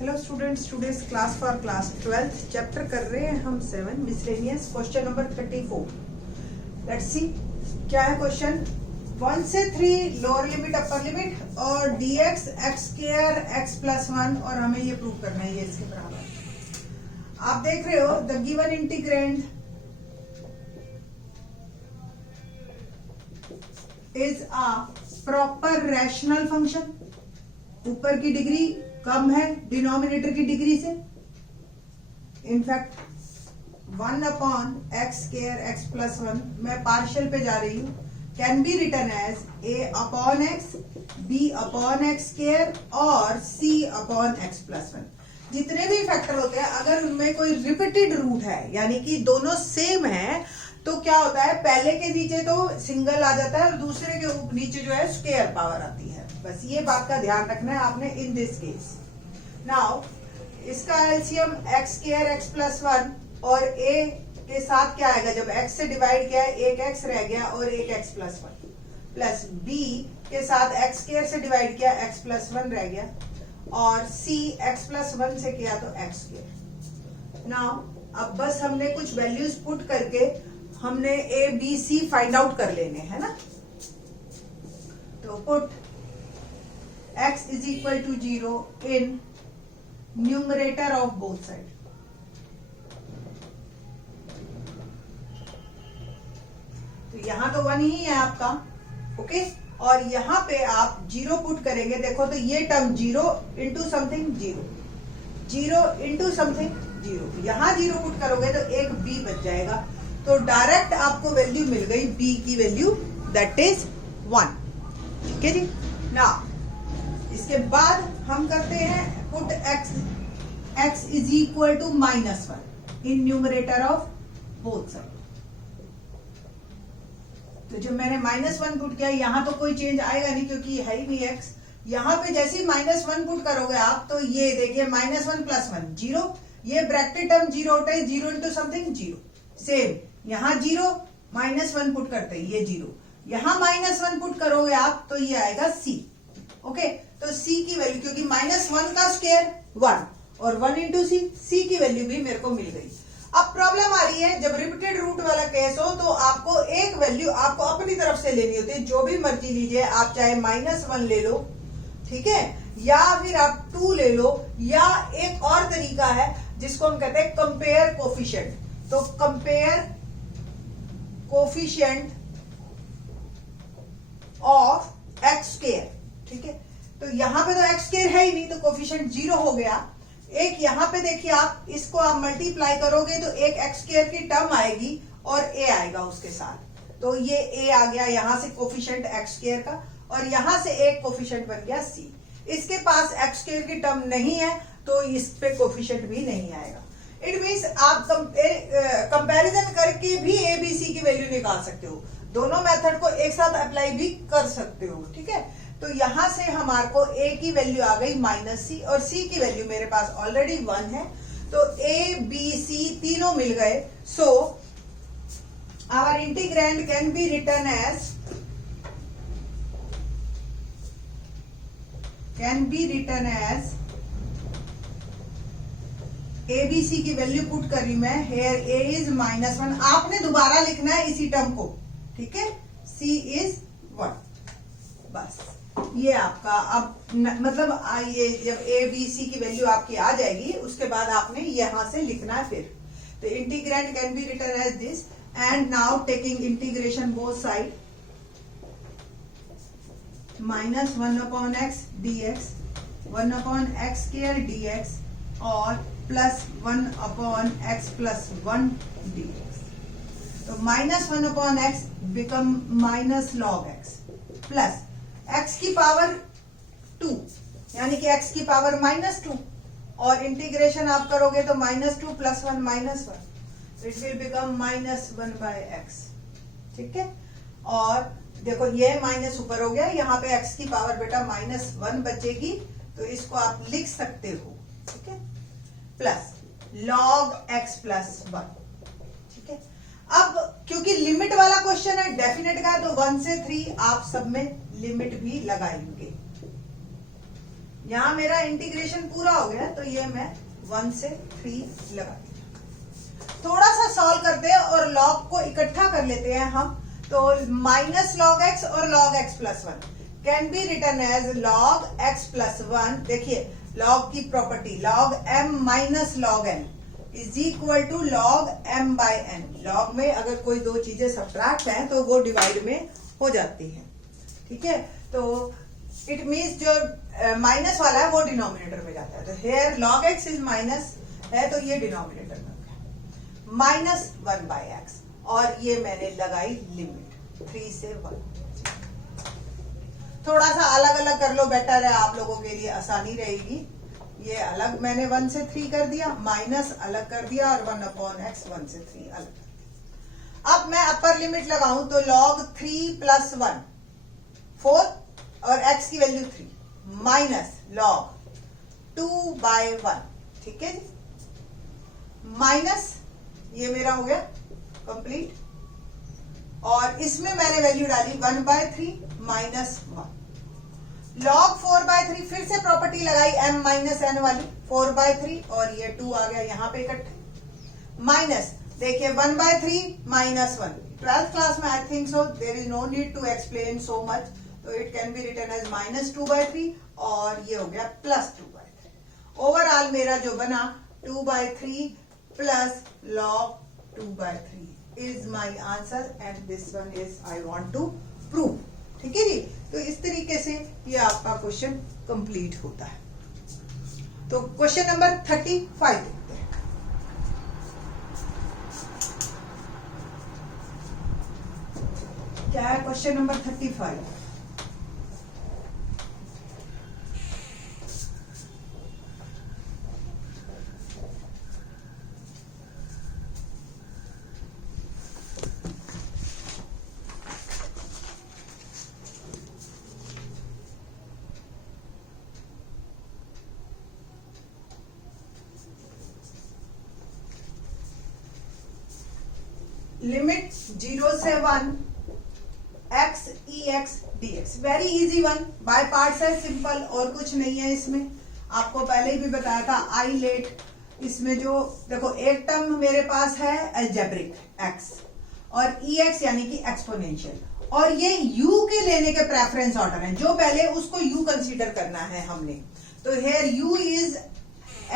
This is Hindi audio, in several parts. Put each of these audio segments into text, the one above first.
Hello students, today's class for class 12th chapter कर रहे हैं हम 7 miscellaneous question number 34। Let's see क्या है क्वेश्चन। 1 से 3 लोअर लिमिट अपर लिमिट और dx x square x plus 1 और हमें ये प्रूव करना है ये इसके बराबर। आप देख रहे हो the given integrand is a proper rational function. ऊपर की डिग्री कम है डिनोमिनेटर की डिग्री से। In fact 1 upon x square x plus 1 मैं पार्शियल पे जा रही हूं, can be written as a upon x, b upon x square और c अपॉन एक्स प्लस 1। जितने भी फैक्टर होते हैं अगर उनमें कोई रिपीटेड रूट है यानी कि दोनों सेम है तो क्या होता है, पहले के नीचे तो सिंगल आ जाता है और दूसरे के नीचे जो है स्क्वायर पावर आती है। बस ये बात का ध्यान रखना है आपने इन दिस केस। नाउ इसका LCM x square x plus 1 और a के साथ क्या आएगा, जब x से डिवाइड किया एक x रह गया और एक x प्लस 1 प्लस b के साथ x स्क्वायर से डिवाइड किया x प्लस 1 रह गया और c x प्लस 1 से किया तो x स्क्वायर। नाउ अब बस हमने कुछ वैल्यूज पुट करके हमने a b c find out कर लेने है ना। तो put x is equal to 0 in numerator of both side। तो यहां तो 1 ही है आपका, ओके। और यहां पे आप 0 पुट करेंगे, देखो तो ये term 0 into something 0, 0 into something 0, यहां 0 पुट करोगे तो एक b बच जाएगा। तो डायरेक्ट आपको वैल्यू मिल गई b की वैल्यू दैट इज 1। ठीक है जी। ना इसके बाद हम करते हैं put x is equal to -1 in numerator of both side. तो जब मैंने -1 पुट किया यहां तो कोई चेंज आएगा नहीं क्योंकि ये है ही नहीं x। यहां पे जैसे ही -1 पुट करोगे आप तो ये देखिए -1 प्लस 1 0, ये ब्रैकेट टर्म 0 होता है, 0 इंटू समथिंग 0। सेम यहां 0 -1 पुट करते हैं ये 0, यहां -1 पुट करोगे आप तो ये आएगा c। ओके तो c की वैल्यू क्योंकि -1 का स्क्वायर 1 और 1 इंटू c की वैल्यू भी मेरे को मिल गई। अब प्रॉब्लम आ रही है जब रिपीटेड रूट वाला केस हो तो आपको एक वैल्यू आपको अपनी तरफ से लेनी होती है, जो भी मर्जी लीजिए आप, चाहे -1 ले लो, ठीक है, या फिर आप 2 ले लो, या एक और तरीका है जिसको हम कहते हैं कंपेयर कोफिशिएंट। तो compare coefficient of x square, ठीक है। तो यहां पे तो एक्स स्क्वायर है ही नहीं तो कोफिशिएंट 0 हो गया। एक यहां पे देखिए आप इसको आप मल्टीप्लाई करोगे तो एक एक्स स्क्वायर की टर्म आएगी और a आएगा उसके साथ, तो ये a आ गया यहां से कोफिशिएंट एक्स स्क्वायर का, और यहां से एक कोफिशिएंट बन गया c। इसके पास एक्स स्क्वायर की टर्म नहीं है तो इस पे कोफिशिएंट भी नहीं आएगा। इट मीन्स आप कंपैरिजन करके भी a b c की वैल्यू निकाल सकते हो, दोनों मेथड को एक साथ अप्लाई भी कर सकते हो, ठीक है। तो यहां से हमारे को a की वैल्यू आ गई -c और c की वैल्यू मेरे पास ऑलरेडी 1 है, तो a b c तीनों मिल गए। So our integrand can be written as a b c की वैल्यू पुट करी मैं, हेयर a इज -1, आपने दोबारा लिखना है इसी टर्म को, ठीक है, c इज 1। बस ये आपका अब मतलब ये जब a b c की वैल्यू आपकी आ जाएगी उसके बाद आपने यहां से लिखना है फिर। तो integrand can be written as this and now taking integration both side, -1 upon x dx, 1 upon x square dx और +1 अपॉन x प्लस 1 dx। तो -1 upon x become -log x plus x की पावर 2 यानी कि x की पावर -2 और इंटीग्रेशन आप करोगे तो -2 + 1 -1, इट विल बिकम -1/x, ठीक है। और देखो ये माइनस ऊपर हो गया, यहाँ पे x की पावर बेटा -1 बचेगी तो इसको आप लिख सकते हो, ठीक है, प्लस log x प्लस 1, ठीक है। अब क्योंकि लिमिट वाला क्वेश्चन है डेफिनेट का, तो 1 से 3 आप सब में लिमिट भी लगाएंगे। यहां मेरा इंटीग्रेशन पूरा हो गया, तो ये मैं 1 से 3 लगा दी। थोड़ा सा सॉल्व करते हैं और लॉग को इकट्ठा कर लेते हैं हम। तो माइनस लॉग एक्स और log x plus 1 can be written as log x plus 1। देखिए लॉग की property, log m minus log n is equal to log m by n। Log में अगर कोई दो चीजें सब्ट्रैक्ट हैं तो वो डिवाइड में हो जाती है, ठीक है। तो इट मीन्स जो माइनस वाला है वो डिनोमिनेटर में जाता है। तो here log x is minus है, तो ये डिनोमिनेटर में हो गया माइनस 1 बाय एक्स, और ये मैंने लगाई लिमिट 3 से 1। थोड़ा सा अलग अलग कर लो, बेटर है, आप लोगों के लिए आसानी रहेगी। ये अलग मैंने 1 से 3 कर दिया, माइनस अलग कर दिया, और 1 अपॉन एक्स 1 से 3 अलग कर दिया। अब मैं अपर लिमिट लगाऊं तो log 3 प्लस 1 4 और x की वैल्यू 3 माइनस log 2 बाय 1, ठीक है जी, माइनस ये मेरा हो गया कंप्लीट। और इसमें मैंने वैल्यू डाली 1 बाय 3 माइनस 1। log 4 बाय 3 फिर से प्रॉपर्टी लगाई m माइनस n वाली, 4 बाय 3 और ये 2 आ गया यहाँ पे इकट्ठे, माइनस देखिए 1 बाय 3 माइनस 1। 12th क्लास में I think so there is no need to explain so much, तो it can be written as minus 2 by 3 और ये हो गया प्लस 2 बाय 3। ओवरऑल मेरा जो बना 2 by 3 plus log 2 by 3 is my answer, and this one is I want to prove, ठीक है जी। तो इस तरीके से ये आपका क्वेश्चन कंप्लीट होता है। तो क्वेश्चन नंबर 35 देखते हैं। क्या है क्वेश्चन नंबर 35? लिमिट 0 से 1 x e x dx, very easy one, by parts है, सिंपल, और कुछ नहीं है इसमें। आपको पहले ही भी बताया था आई लेट। इसमें जो देखो एक टर्म मेरे पास है अलजेब्रिक x और e x यानी कि एक्सपोनेंशियल, और ये u के लेने के प्रेफरेंस ऑर्डर हैं, जो पहले उसको u कंसीडर करना है हमने। तो here u is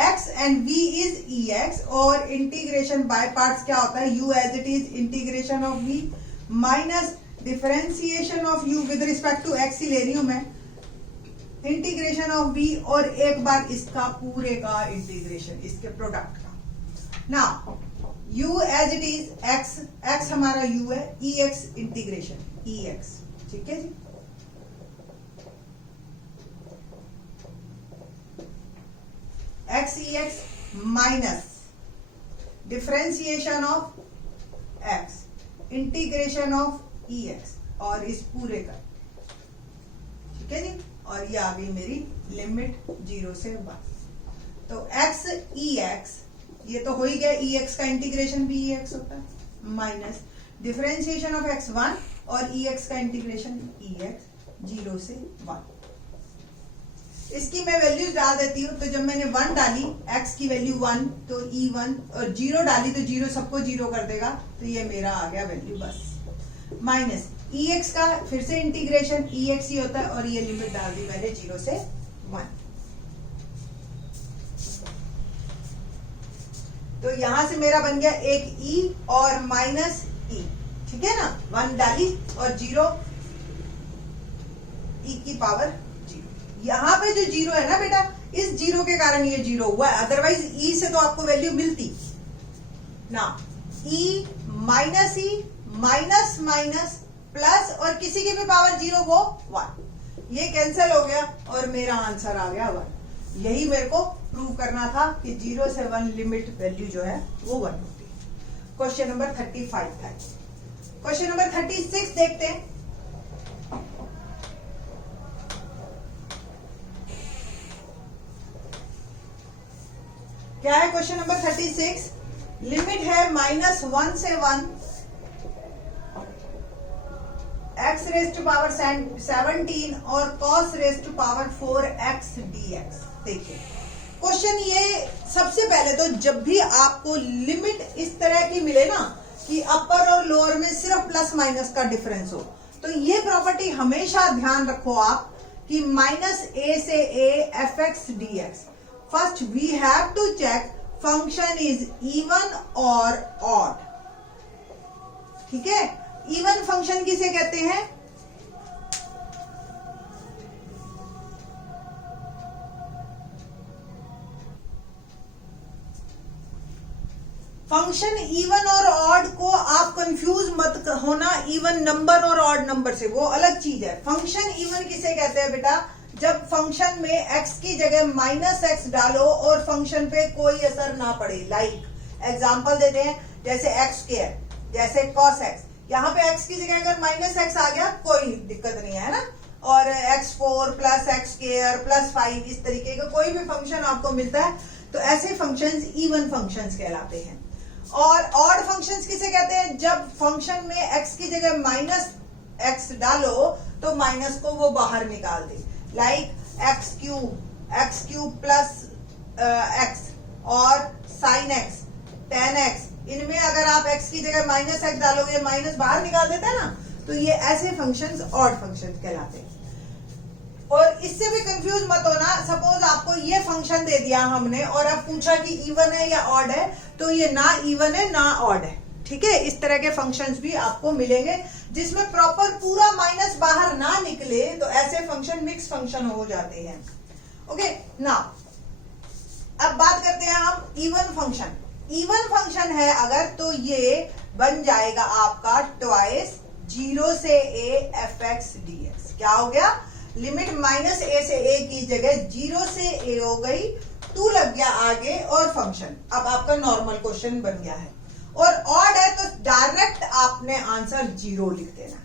x and v is ex, और इंटीग्रेशन बाय पार्ट्स क्या होता है, u as it is integration of v minus differentiation of u with respect to x ही ले रही हूं मैं, इंटीग्रेशन ऑफ v, और एक बार इसका पूरे का इंटीग्रेशन, इसके प्रोडक्ट का। ना u as it is x, x हमारा u है, ex इंटीग्रेशन ex, ठीक है जी। x ex minus differentiation of x integration of ex, और इस पूरे का, ठीक है जी। और ये आ गई मेरी लिमिट 0 से 1। तो x ex ये तो हो ही गया, ex का इंटीग्रेशन भी ex होता है, माइनस डिफरेंशिएशन ऑफ x 1 और ex का इंटीग्रेशन ex 0 से 1। इसकी मैं वैल्यूज डाल देती हूँ। तो जब मैंने 1 डाली, x की वैल्यू 1, तो e1, और 0 डाली तो 0 सबको 0 कर देगा, तो ये मेरा आ गया वैल्यू बस, माइनस ex का फिर से इंटीग्रेशन ex ही होता है, और ये लिमिट डाल दी मैंने 0 से 1। तो यहां से मेरा बन गया एक e और माइनस e, ठीक है ना, 1 डाली और 0 e की पावर 0। यहां पे जो 0 है ना बेटा, इस 0 के कारण ये 0 हुआ है, अदरवाइज e से तो आपको वैल्यू मिलती ना। e minus e minus minus plus, और किसी की भी पावर 0 वो 1, ये कैंसिल हो गया और मेरा आंसर आ गया 1। यही मेरे को प्रूव करना था कि 0 से 1 लिमिट वैल्यू जो है वो 1 होती है। क्वेश्चन नंबर 35 था। क्वेश्चन नंबर 36 देखते हैं। क्या है क्वेश्चन नंबर 36? लिमिट है -1 से 1 x रेज टू पावर 17 और cos raise to power 4x dx। देखिए क्वेश्चन ये, सबसे पहले तो जब भी आपको लिमिट इस तरह की मिले ना कि अपर और लोअर में सिर्फ प्लस माइनस का डिफरेंस हो, तो ये प्रॉपर्टी हमेशा ध्यान रखो आप कि -a से a fx dx। First we have to check function is even और ऑड। ठीक है, इवन फंक्शन किसे कहते हैं? फंक्शन इवन और ऑड को आप कंफ्यूज मत होना इवन नंबर और ऑड नंबर से, वो अलग चीज है। फंक्शन इवन किसे कहते हैं बेटा? जब फंक्शन में x की जगह -x डालो और फंक्शन पे कोई असर ना पड़े। लाइक एग्जांपल देते हैं, जैसे x², जैसे cos x। यहाँ पे x की जगह अगर -x आ गया कोई दिक्कत नहीं है ना, और x4 + x² + 5 इस तरीके का कोई भी फंक्शन आपको मिलता है तो ऐसे फंक्शंस इवन फंक्शंस कहलाते हैं। और ऑड फंक्शंस किसे कहते हैं? जब फंक्शन में x की जगह -x डालो तो माइनस को वो बाहर निकाल दे। लाइक x³ + x और sin x, tan x, इनमें अगर आप x की जगह -x डालोगे माइनस बाहर निकाल देता है ना, तो ये ऐसे फंक्शंस ऑड फंक्शंस कहलाते हैं। और इससे भी कंफ्यूज मत होना, सपोज आपको ये फंक्शन दे दिया हमने और अब पूछा कि इवन है या ऑड है, तो ये ना इवन है ना ऑड है। ठीक है, इस तरह के फंक्शंस भी आपको मिलेंगे जिसमें प्रॉपर पूरा माइनस बाहर ना निकले, तो ऐसे फंक्शन मिक्स फंक्शन हो जाते हैं। ओके, नाउ अब बात करते हैं हम इवन फंक्शन। इवन फंक्शन है अगर, तो ये बन जाएगा आपका ट्वाइस 0 से a fx dx। क्या हो गया? लिमिट -a से a की जगह 0 से a हो गई, 2 लग गया आगे और फंक्शन अब आपका नॉर्मल क्वेश्चन बन गया है। और ऑड है तो डायरेक्ट आपने आंसर 0 लिख देना।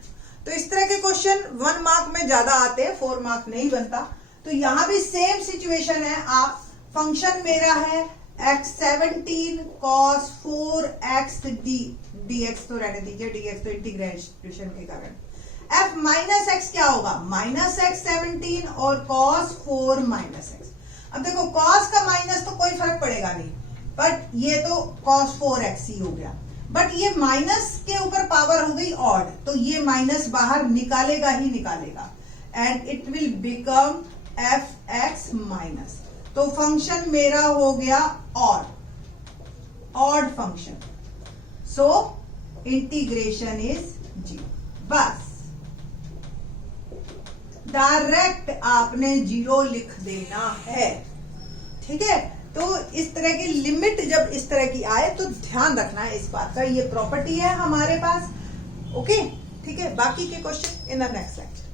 तो इस तरह के क्वेश्चन 1 मार्क में ज्यादा आते हैं, 4 मार्क नहीं बनता। तो यहां भी सेम सिचुएशन है। आप फंक्शन मेरा है x17 cos 4x dx, तो रहने दीजिए dx तो इंटीग्रेशन के कारण। f -x क्या होगा? -x17 और cos 4 -x। अब देखो cos का माइनस तो कोई फर्क पड़ेगा नहीं, बट ये तो cos 4x ही हो गया। बट ये माइनस के ऊपर पावर हो गई ऑड, तो ये माइनस बाहर निकालेगा ही निकालेगा, and it will become fx minus. तो फंक्शन मेरा हो गया odd function. So integration is 0। बस डायरेक्ट आपने 0 लिख देना है। ठीक है, तो इस तरह की लिमिट जब इस तरह की आए तो ध्यान रखना है इस बात का, ये प्रॉपर्टी है हमारे पास। ओके, ठीक है, बाकी के question in the next lecture.